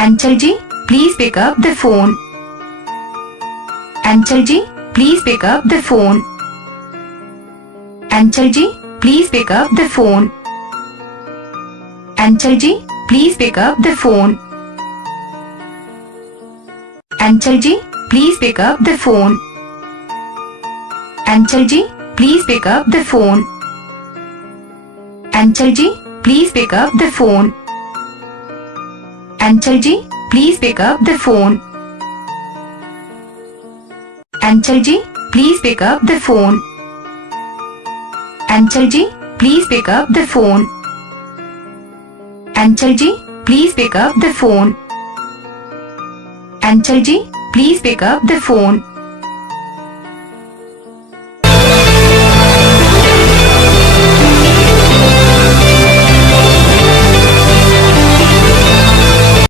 Anchal ji, please pick up the phone. Anchal ji, please pick up the phone. Anchal ji, please pick up the phone. Anchal ji, please pick up the phone. Anchal ji, please pick up the phone. Anchal ji, please pick up the phone. Anchal ji, please pick up the phone. Anchal ji, please pick up the phone. Anchal ji, please pick up the phone. Anchal ji, please pick up the phone. Anchal ji, please pick up the phone. Anchal ji, please pick up the phone.